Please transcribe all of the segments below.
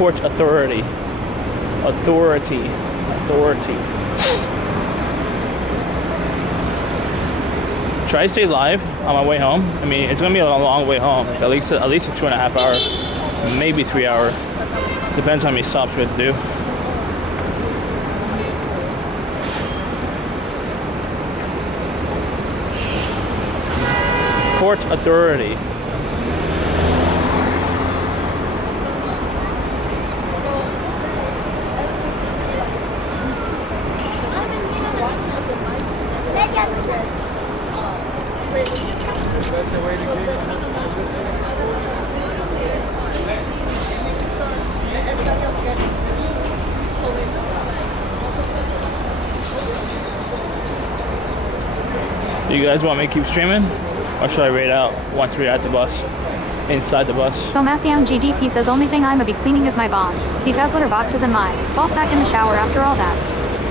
Port Authority. Authority. Try to stay live on my way home. I mean, it's gonna be a long way home. At least a 2.5 hour, maybe 3 hour. Depends how many stops we have to do. Port Authority. Do you guys want me to keep streaming? Or should I raid out once we're at the bus? Inside the bus? Tomasiang GDP says only thing I'ma be cleaning is my bonds. See Taz litter boxes and my ball sack in the shower after all that.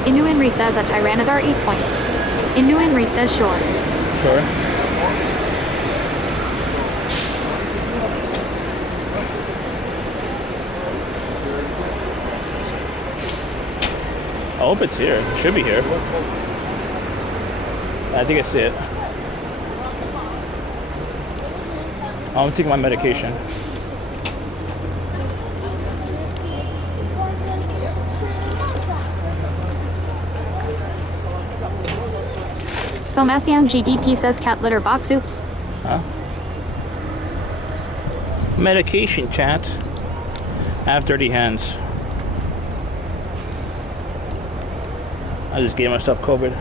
Inu Inri says a Tyrannodar 8 points. Inu Inri says sure. Sure. I hope it's here. It should be here. I think I see it. I'm taking my medication. Tomasiang GDP says cat litter box. Oops. Huh? Medication, chat. I have dirty hands. I just gave myself COVID.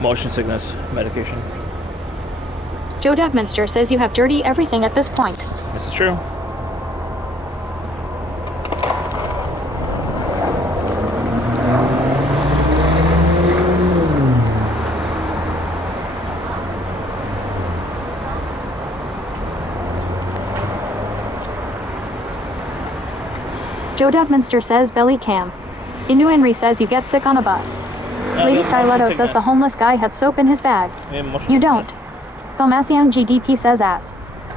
Motion sickness medication. Joe Devminster says you have dirty everything at this point. This is true. Joe Devminster says belly cam. Inu Henry says you get sick on a bus. Lady Styletto says the homeless guy had soap in his bag. You don't. Tomasiang GDP says ass.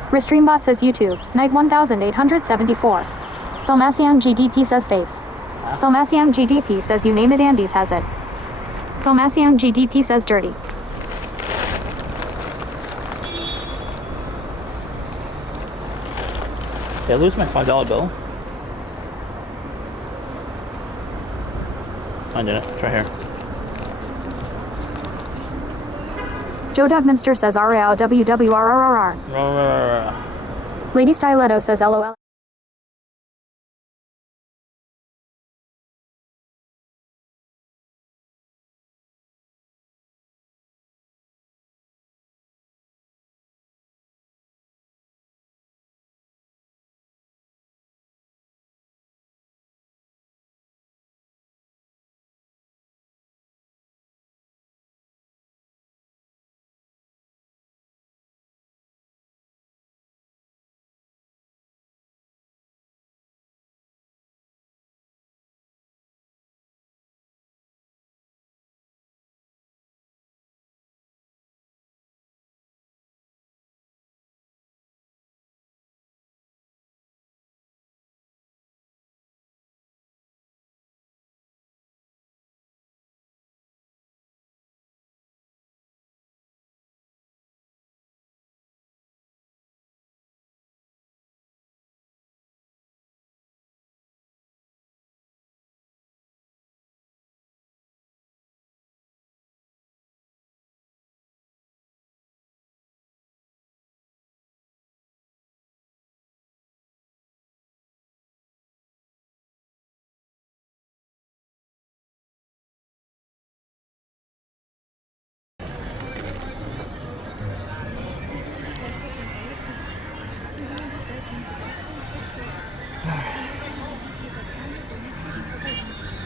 Restreambot says YouTube, night 1874. Tomasiang GDP says face. Tomasiang GDP says you name it Andy's has it. Tomasiang GDP says dirty. Did I lose my $5 bill? I did it. It's right here. Joe Devminster says RAWWRRRR. Lady Styletto says LOL.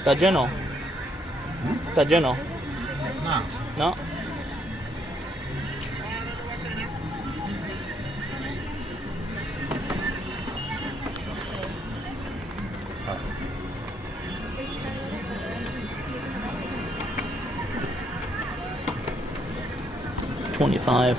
Está lleno. Está lleno. No. No. $2.25.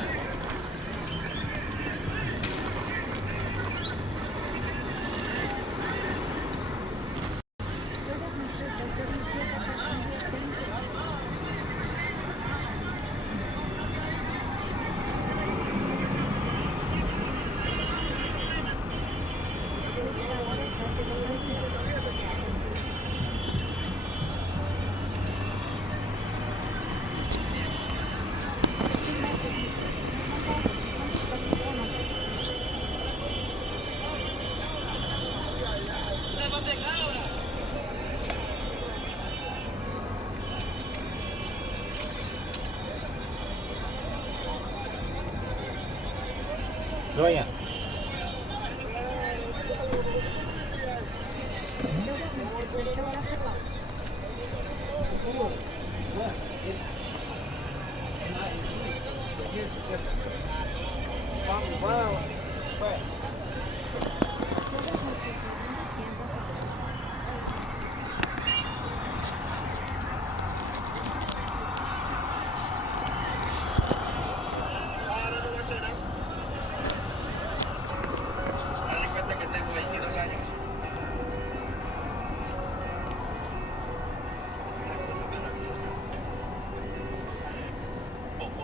Doña.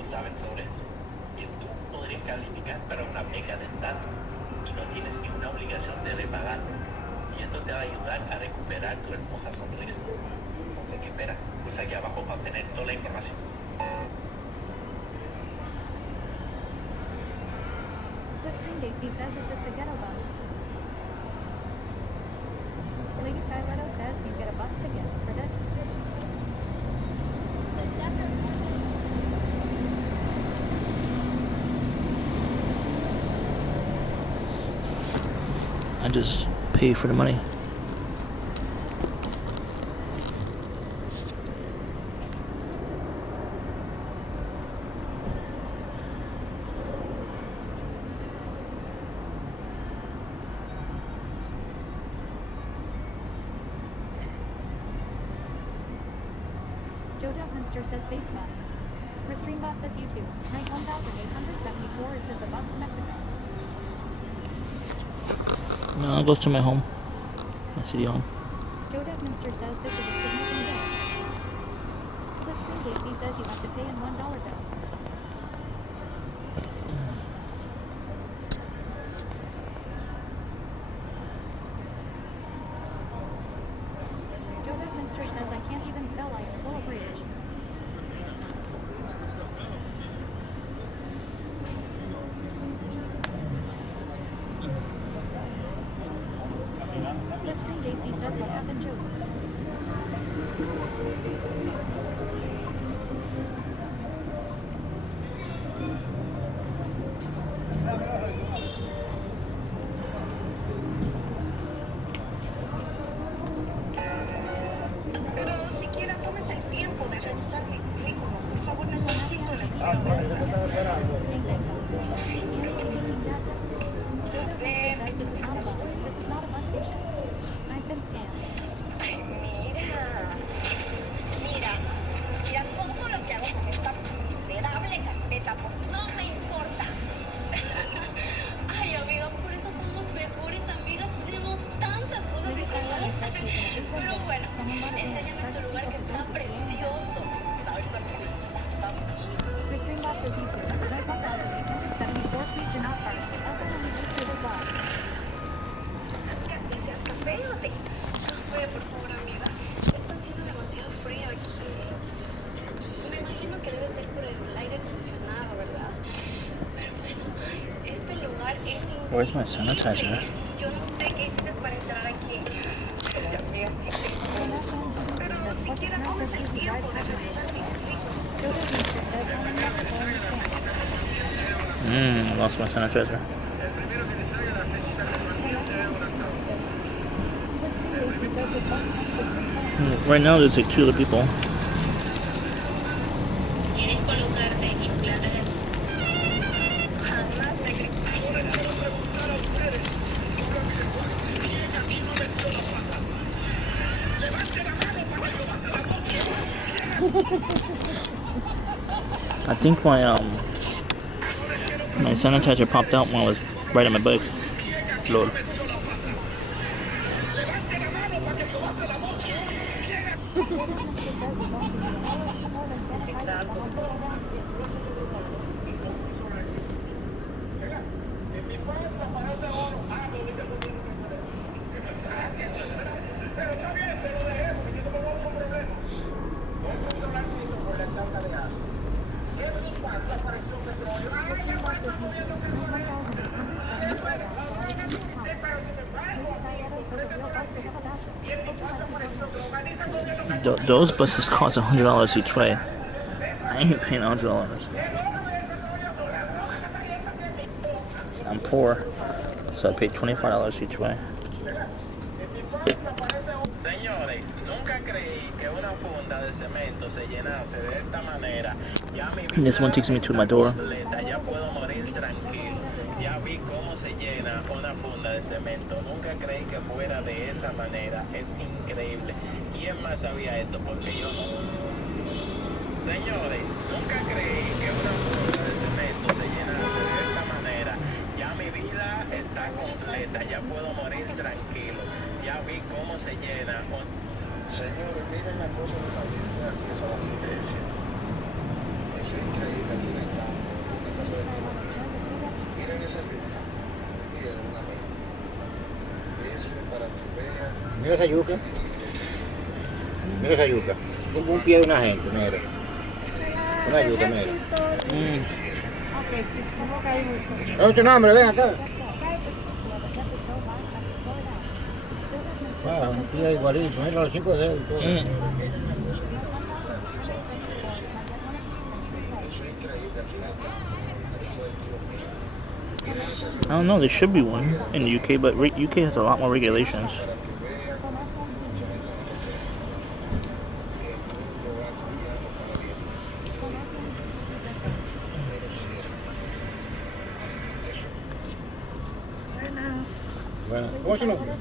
Saben sobre esto, que tú podrías calificar para una beca dental y no tienes ninguna obligación de pagarlo. Y esto te va a ayudar a recuperar tu hermosa sonrisa. Entonces, ¿qué espera? Pues aquí abajo para obtener toda la información. Slipstream Daisy says, is this the ghetto bus? Lady Stiletto says, do you get a bus ticket for this? I just pay for the money. Joe Duckminster says face bus. Restreambot says YouTube. Rank 1874, is this a bus to Mexico? No, it goes to my home. My city home. Joe Duckminster says this is a kidnapping game. Slipstream Daisy says you have to pay in $1 bills. Joe Duckminster says I can't even spell like full bridge. Slipstream Daisy says what happened, Joe. Pero siquiera tomes el tiempo de revisar mi currículum. Por favor, necesito el This is not a bus. This is not a bus station. I've been scammed. Mira, ya todo lo que hago con esta miserable carpeta, pues no me importa. Ay, amiga, por eso somos mejores amigas. Tenemos tantas cosas en común. Pero bueno, enséñame tu lugar que está precioso. ¿Sabes por qué? Restreambot says YouTube. Rank 1874, please do not park. Also, only YouTube is live. Que dice hasta feo de. Oye, por favor, amiga. Está haciendo demasiado frío aquí. Me imagino que debe ser por el aire acondicionado, ¿verdad? Este lugar es increíble. Where's my sanitizer? Yo no sé qué hiciste para entrar aquí. Ya me así pero siquiera tomes el tiempo de revisar mi I lost my sanitizer. Right now there's like 2 other people. ¿Quieres colocarte implantes de... Jamás me I think my My sanitizer popped out when I was riding my bike. Lord. Those buses cost $100 each way. I ain't paying $100. I'm poor, so I paid $25 each way. Señores, nunca creí que una funda de cemento se llenase de esta manera. Ya mi vida This one takes me to my door. completa, ya puedo morir tranquilo. Ya vi cómo se llena una funda de cemento. Nunca creí que fuera de esa manera. Es increíble. ¿Quién más sabía esto? Porque yo no. Señores, nunca creí que una funda de cemento se llenase de esta manera. Ya mi vida está completa, ya puedo morir tranquilo. Ya vi cómo se llena. Señores, miren la cosa de la vida, que es la iglesia. Eso es increíble, aquí en el campo, en la casa de Dios. Miren ese río. Miren una gente. Eso es para que vean. Mira esa yuca. Mira esa yuca. Un pie de una gente, mira. Una yuca, mira. ¿Cuál es tu nombre? Ven acá. Wow, un pie igualito. Mira los 5 dedos. Todo. I don't know, there should be one in the UK, but UK has a lot more regulations. Bueno, ¿cómo es su nombre?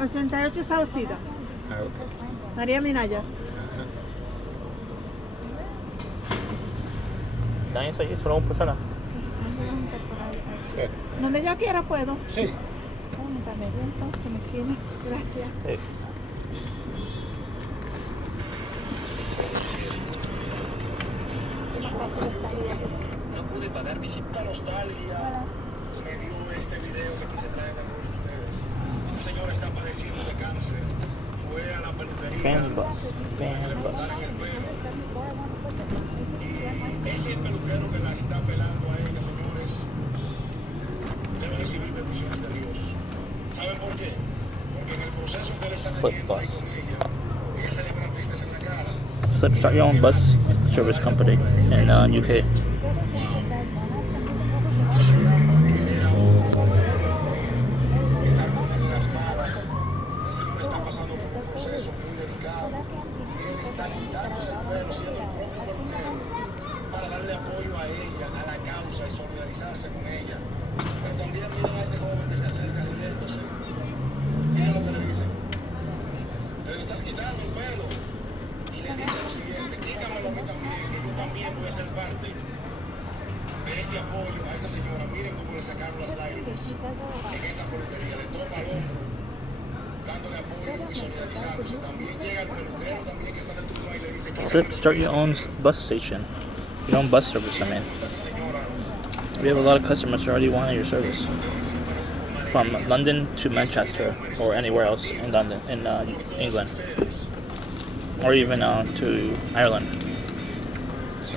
88 Saucida, Ah, ok. María Minaya. Nadie está ahí, solo una persona. Bien. Donde yo quiera puedo. Sí. Póngame bien, entonces, me esquina. Gracias. No pude pagar mi cita. Nostalgia me dio este video que quise traer a todos ustedes. Este señor está padeciendo de cáncer. Fue a la peluquería Band bus. para que le cortaran el pelo. Y ese peluquero que la está pelando a ella, señores, debe recibir bendiciones de Dios. ¿Saben por qué? Porque en el proceso que él está teniendo ahí con ella se le ve una tristeza en la cara. Start your own bus service company in UK. Eso se llama querer a otro, estar con él en las malas. El señor está pasando por un proceso muy delicado y él está quitándose el pelo, siendo el propio peluquero, para darle apoyo a ella, a la causa y solidarizarse con ella. Pero también miren a ese joven que se acerca riéndose. Miren lo que le dice. Le estás quitando el pelo. Y le dice lo siguiente: quítamelo a mí también, que yo también voy a ser parte de este apoyo a esa señora. Miren cómo le sacaron las lágrimas en esa peluquería. Le toca al hombro, dándole apoyo y solidarizándose. También llega el peluquero también que está en el turno y le dice: Start your own bus station, your own bus service. I mean, esa señora we have a lot of customers who already want your service, from London to Manchester or anywhere else in London, in England, or even to Ireland.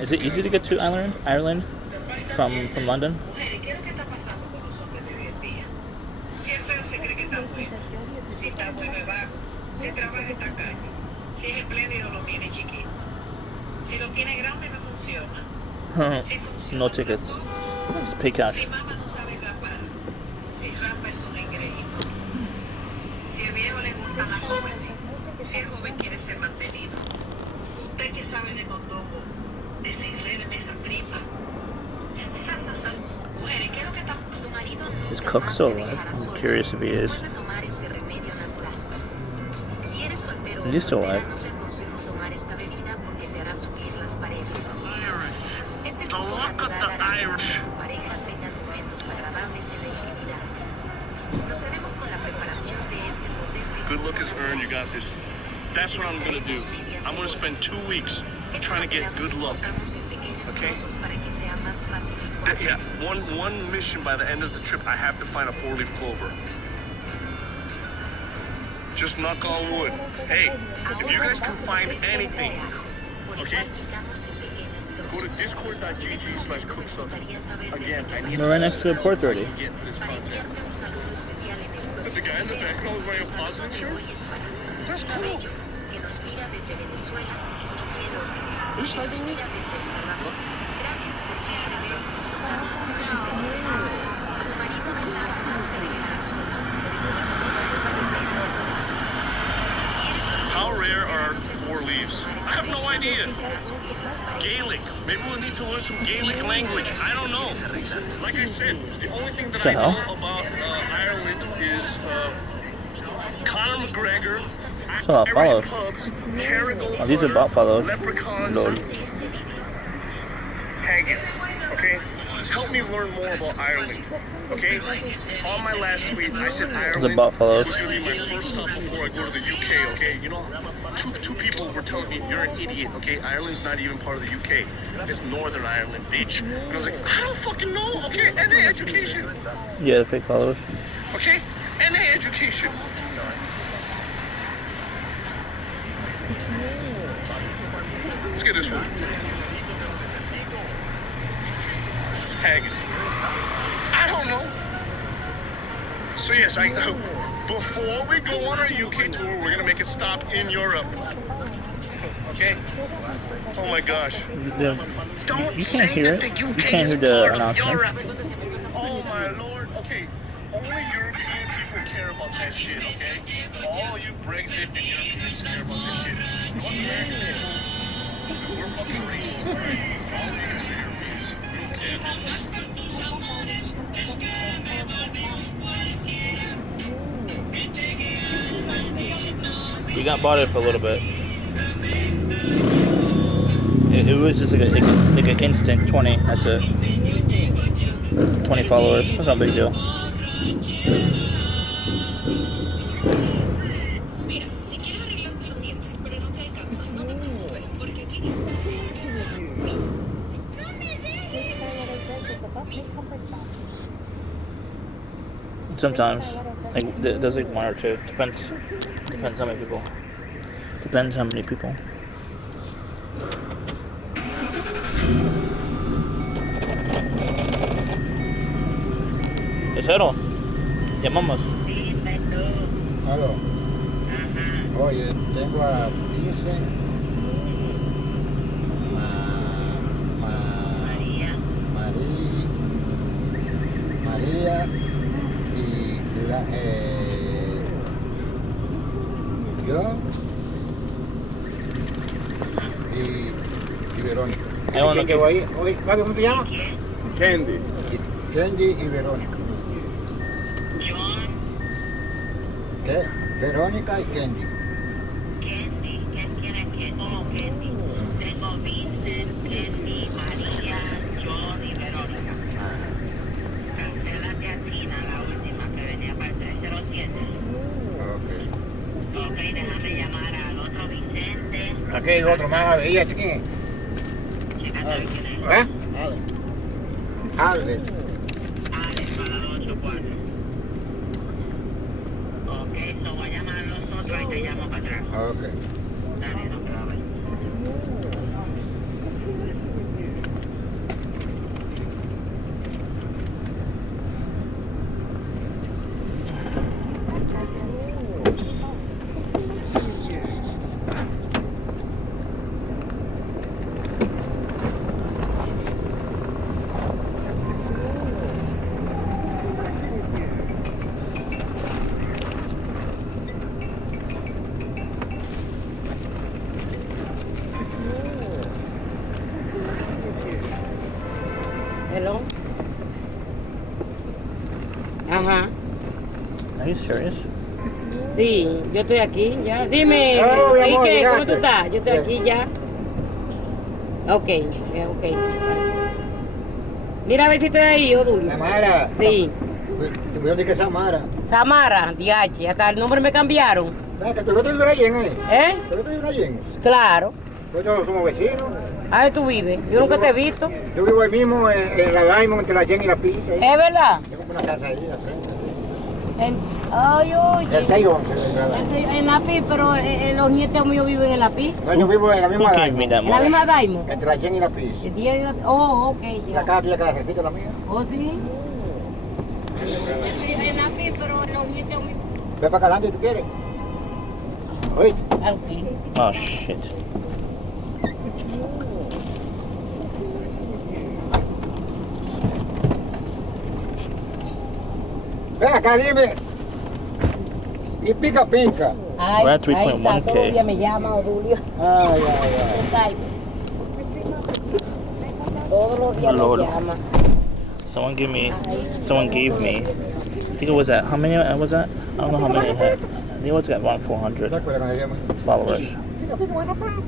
Is it easy to get to Ireland from London? mujer, ¿qué es lo que está pasando con los hombres de hoy en día? Si es feo se cree que está bueno, si está bueno es vago, si trabaja es tacaño, si es espléndido lo tiene chiquito, si lo tiene grande no funciona, si funciona No tickets. Just pay cash. si mamá no sabe rapar, si rapa es un engreído, si es viejo le gustan las jóvenes, si es joven quiere ser mantenido, usted que sabe de mondongo, desenreden esa tripa. Mujeres, ¿qué es lo que está tu marido? Is Cook still alive? I'm curious if he is. Después de tomar este remedio natural. Si eres soltero o He's still soltera, alive. no te aconsejo tomar esta bebida porque te hará subir las paredes. Este jugo natural hará Tu pareja tengan momentos agradables en la intimidad. Procedemos con la preparación de este potente. Good luck is earned. You got this. That's what I'm gonna do. I'm gonna spend 2 weeks trying to get good luck. Okay? Yeah, one mission by the end of the trip, I have to find a 4-leaf clover. Just knock on wood. Hey, if you guys can find anything, okay? Go to discord.gg/cooksup. Again, I need We're right next to the port already. get for this content. Is the guy in the background wearing a positive shirt? That's cool. Which side do we? How rare are 4 leaves? I have no idea. Gaelic. Maybe we'll need to learn some Gaelic language. I don't know. Like I said, the only thing that I know about Ireland is Conor McGregor, So Irish follows. pubs, Carrigal, Oh, these are bot follows. leprechauns, Lol. haggis. Okay? Help me learn more about Ireland. Okay? On my last tweet, I said Ireland bot follows. was going to be my first stop before I go to the UK. Okay? You know, two people were telling me you're an idiot. Okay? Ireland's not even part of the UK. It's Northern Ireland, bitch. And I was like, I don't fucking know. Okay? NA education. Yeah, the fake followers. Okay? NA education. Let's get this food. Haggis. I don't know. So yes, before we go on our UK tour, we're gonna make a stop in Europe. Okay? Oh my gosh. Don't You say can't hear that it. the UK You can't is hear the part of announcement. Europe. Oh my lord. Okay. Only European people care about that shit, okay? All you Brexit and Europeans care about this shit. North American people, we're fucking racist. All you guys are Europeans. We don't care. We got bought it for a little bit. It was just like an instant 20. That's it. 20 followers. That's not a big deal. Mira, si quieres arreglarte los dientes, pero no te alcanza, no te preocupes, porque aquí... Sometimes, like there's like 1 or 2. Depends how many people. Depends how many people. Mesero, llamamos. Aló. Oye, tengo a Vicen, María y yo y Verónica. Hay uno que Oye, ¿cómo te llamas? Candy. Candy y Verónica. ¿Qué? Verónica y Candy. Candy, ¿quién quiere que todo Candy? Tengo Vincent, Candy, María, John y Verónica. Cancélate a Tina, la última que venía para el 007. Ok, déjame llamar al otro Vicente. Aquí hay otro más, veía, chiquín. Chécate quién es. ¿Eh? Alex. Alex para el 84. Ok, so voy a llamar a los otros y te llamo para atrás. Ok. Dale, no te va a ver. Hello. Ajá. Are you serious? Sí, yo estoy aquí ya. Dime, Oh, mi amor, Ike, ¿cómo llegaste. tú estás? Yo estoy aquí ya. Ok, ok. Mira a ver si estoy ahí, Odulio. Samara. Sí. Tuvieron de que Samara. Samara, DH, hasta el nombre me cambiaron. Venga, que tú no te vives allí, ¿eh? ¿Eh? ¿Tú no te vives allí? Claro. Nosotros somos vecinos. ¿A dónde tú vives? Yo nunca te he visto. Yo vivo ahí mismo, en la Diamond, entre la Jen y la Pizza. ¿Es verdad? Tengo una casa ahí, la frente. Ay, oye. El 611. En la PI, pero los nietos míos viven en la PI. No, yo vivo en la misma Who gave me Diamond. that En la money? misma Diamond. Entre la Jen y la Pizza. El día de la... Oh, ok. La casa tuya queda cerquita de la mía. Oh, sí. En la PI, pero los nietos míos... Ve para acá adelante si tú quieres. Oíste. Aquí. Oh shit. Ven acá, dime. Y pica, pica. Ay, We're at 3.1K. ahí está, todos los días me llama Odulio. Ay, ay, ay. Está ahí. Todos los días Lord. me llama. Someone gave me. I think it was at how many was that? I don't know how many it had. I think it was at around 400 Recuerda cuando llama. followers. Pica, pica, buena papa.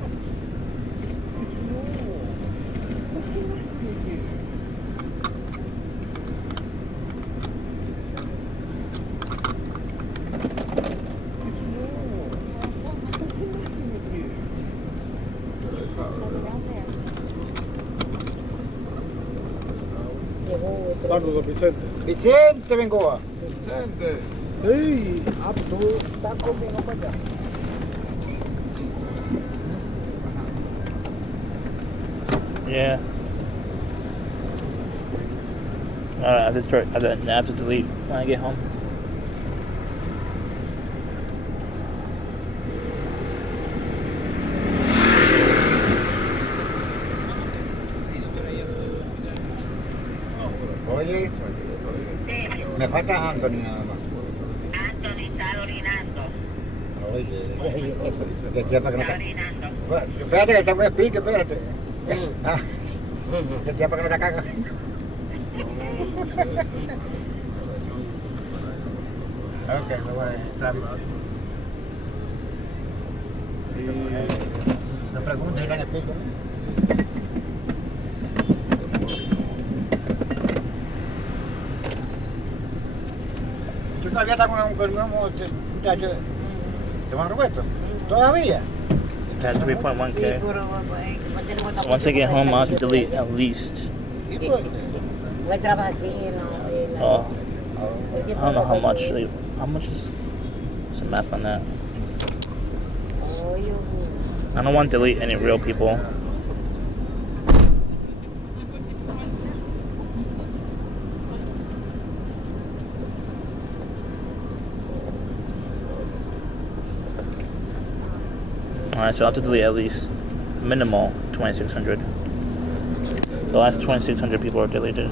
Saludos, Vicente. Vicente Bengoa. Vicente. Sí. Ah, pues tú estás conmigo para allá. Yeah. Alright, I have to delete when I get home. Oye, me falta Anthony nada más. Anthony está orinando. Oye, eso. Decía para que Está no te... orinando. Bueno, espérate que tengo el pique, espérate. Ah, decía para que no te cagas. Ok, me voy a estar. No preguntes, gana el pico. ¿Tú todavía estás con el mismo muchacho de Juan Roberto? ¿Todavía? It had 3.1K. So once I get home, I'll have to delete at least. No trabaja aquí, no. Oh, I don't know how much. How much is some math on that? I don't want to delete any real people. Alright, so I'll have to delete at least minimal 2,600. The last 2,600 people are deleted.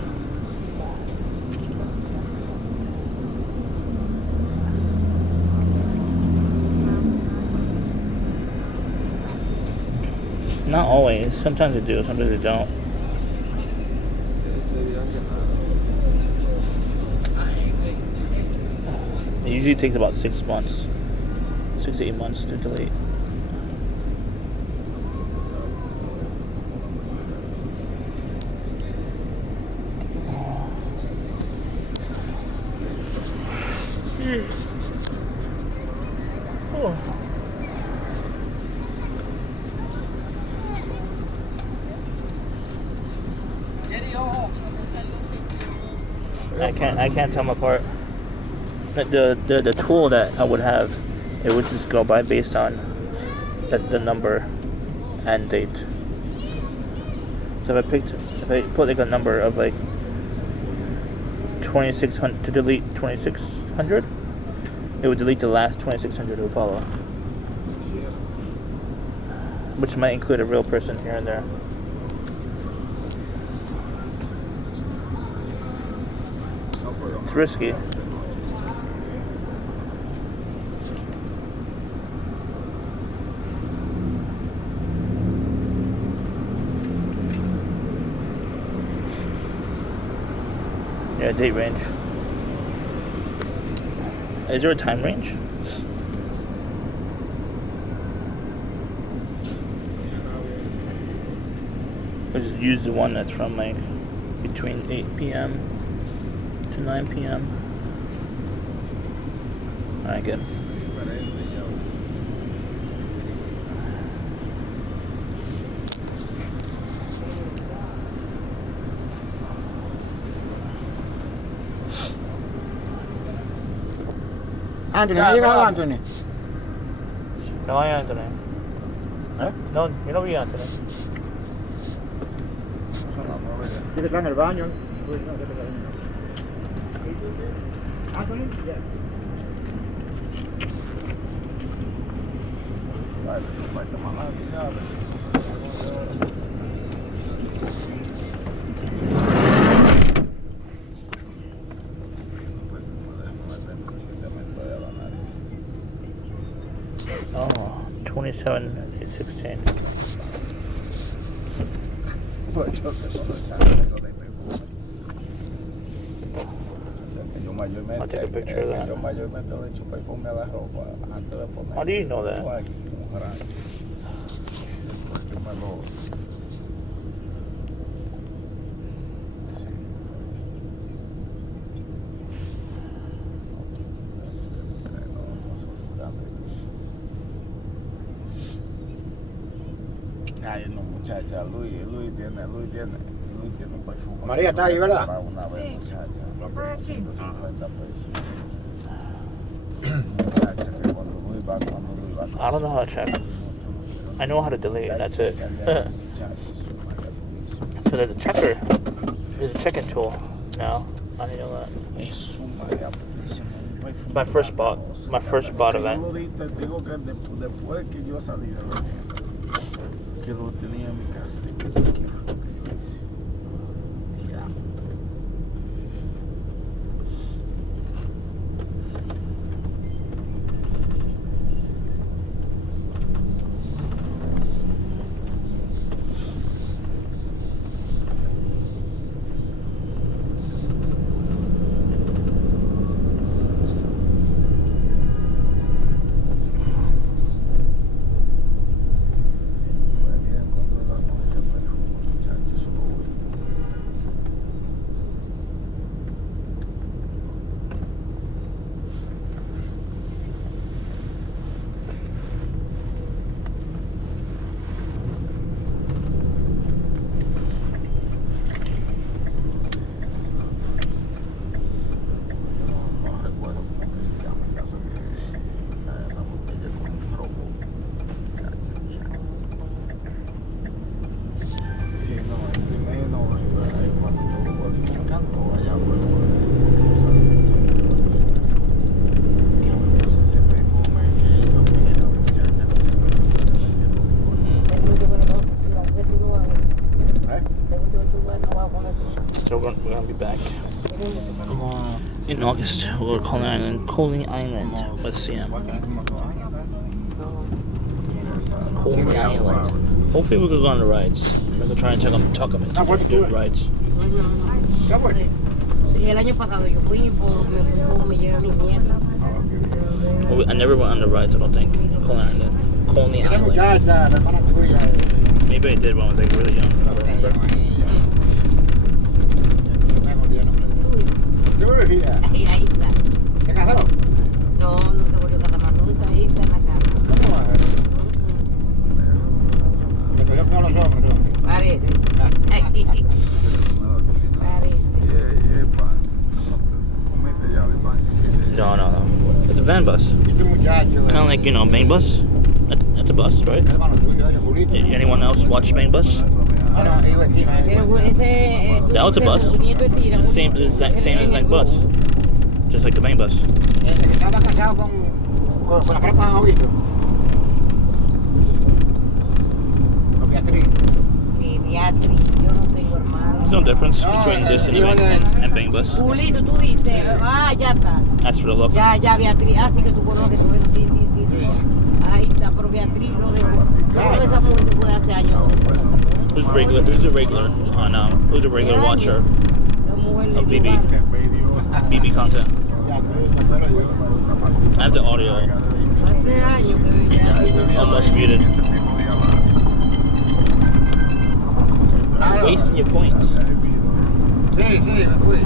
Not always. Sometimes they do, sometimes they don't. It usually takes about 6 months. 6 to 8 months to delete. I can't tell them apart. The tool that I would have, it would just go by based on the number and date. So if I put like a number of like 2,600 to delete 2,600, it would delete the last 2,600 to follow, which might include a real person here and there. It's risky. Yeah, date range. Is there a time range? Or just use the one that's from like between 8 p.m. to 9 p.m. Alright, good. Anthony, ¿no ha llegado Anthony? No hay Anthony. ¿Eh? No, yo no vi Anthony. ¿Quiere estar en el baño? Anthony? Yes. Oh, 27/16. I'll take a picture of that. How do you know that? Ay, no, muchacha, Luis tiene un perfume. María está ahí, ¿verdad? Para una vez, Sí. muchacha. ¿Lo puedes decir? 150 pesos. Muchacha, que cuando Luis va. I don't know how to check. I know how to delete, and that's it. So there's a checker. There's a check-in tool now. I didn't know that. My first bot event. Te digo que después que yo salí de la tienda, que lo tenía en mi casa, digo, ¿qué fue lo que yo hice? Diablo. So we're gonna be back in August. We're Coney Island. Let's see him. Coney Island. Hopefully we can go on the rides. We're gonna try and talk him into doing rides. Sí, el año pasado yo fui me llevé a mi nieta. Well, I never went on the rides, I don't think. Coney Island. Maybe I did when I was like really young. I don't remember. Ahí está. ¿Te casó? No se volvió a casar más nunca, ahí está en la casa. ¿Cómo va? Le cogió todos los hombres, ¿no? Parece. No. It's a van bus. Kind of like, Main bus. That's a bus, right? Anyone else watch Main bus? That was a bus. The same exact bus. Just like the main bus. Estaba casado con la prepa Jovito. Con Beatriz. Beatriz, yo no tengo hermano. There's no difference between this and main bus. Julito, tú dices, ya está. As for the look. Ya, Beatriz, sí que tú conoces, sí. Ahí está, pero Beatriz no dejó. Toda esa mujer se fue hace años. Who's a regular watcher of BB content? I have the audio almost muted. Wasting your points. Sí, me fui.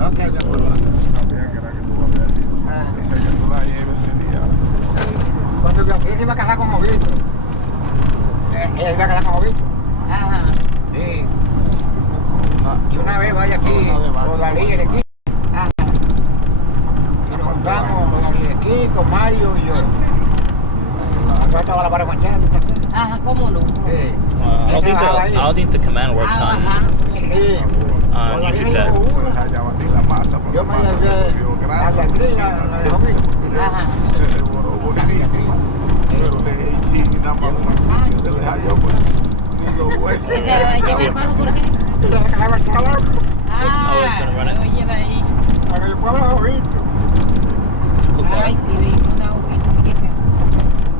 Ok, me fui. Sabía que era que tú habías ido. Dice que tú la lleves ese día. Cuando Beatriz se iba a casar con Obito. Ella se iba a casar con Obito. Ajá. Sí. Y una vez vaya aquí, Rodalí y el equipo. Ajá. Y nos juntamos, Rodalí y el equipo, Mario y yo. Acá estaba la para manchada. Ajá, ¿cómo no? Sí. I don't think the command works Ajá. Sí. on YouTube Jet. Allá batí la masa. Porque Yo me masa llevé te cogió a grasa. Beatriz, la de Obito. Ajá. Se devoró buenísimo. Pero le dije, sí, nada más un sitio se le halló pues, ni los huesos. ¿Se lleva el paso por qué? Y se casaba el trabajo. Ah, luego lleva ahí. Para el pueblo de Obito. Ay, sí, vehículo una hojita.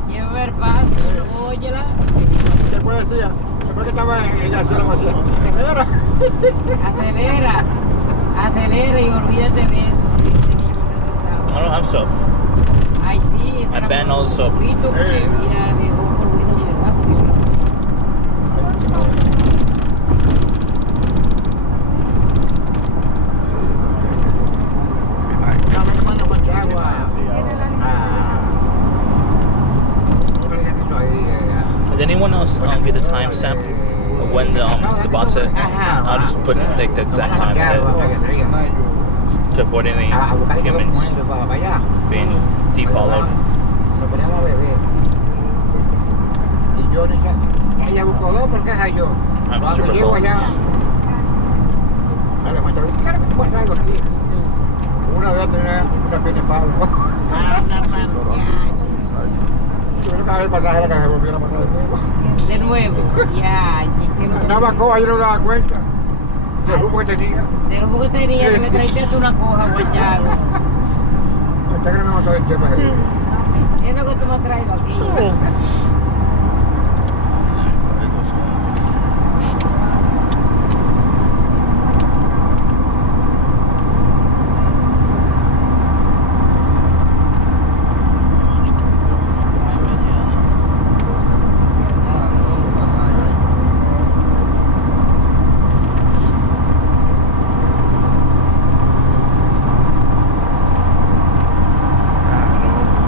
Lleva el paso, luego óyela. Después decía, después que estaba ella sola, me decía, acelera. Acelera y olvídate de eso. I don't have soap. Ay, sí. I ban all the soap. Mira, dejó un polvito de verdad, porque yo Una vez cuando manché agua. Did anyone else get the timestamp of when the spots it? I'll just put like the exact time to avoid any humans being defollowed. Lo poníamos a beber. Y yo decía, ella buscó dos porque es yo. I'm Cuando super llego full. allá, me le cuento, ¿qué es lo que tú vas a traer aquí? Una vez tenía una pierna Pablo. Yo creo que a ver el pasaje era que se volviera a pasar de nuevo. de nuevo. Ya, Andaba coja, yo no me daba cuenta. Del jugo que tenía. del jugo que tenía, tú le traiste tú una coja, guachado. Hasta que no me mató el tiempo. Es lo que tú me has traído aquí.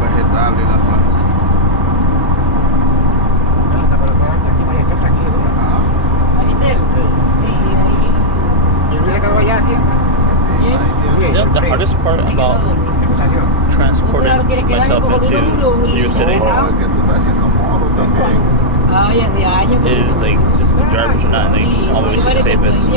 Vegetal y la salsa. Aquí María está aquí, ¿verdad? ¿Maricel? Sí, ahí. Y Luis quedó allá siempre. The hardest part about transporting myself into New York City Oh, es que tú estás haciendo moro también. Ay, hace años. is like just the drivers are not like always the safest.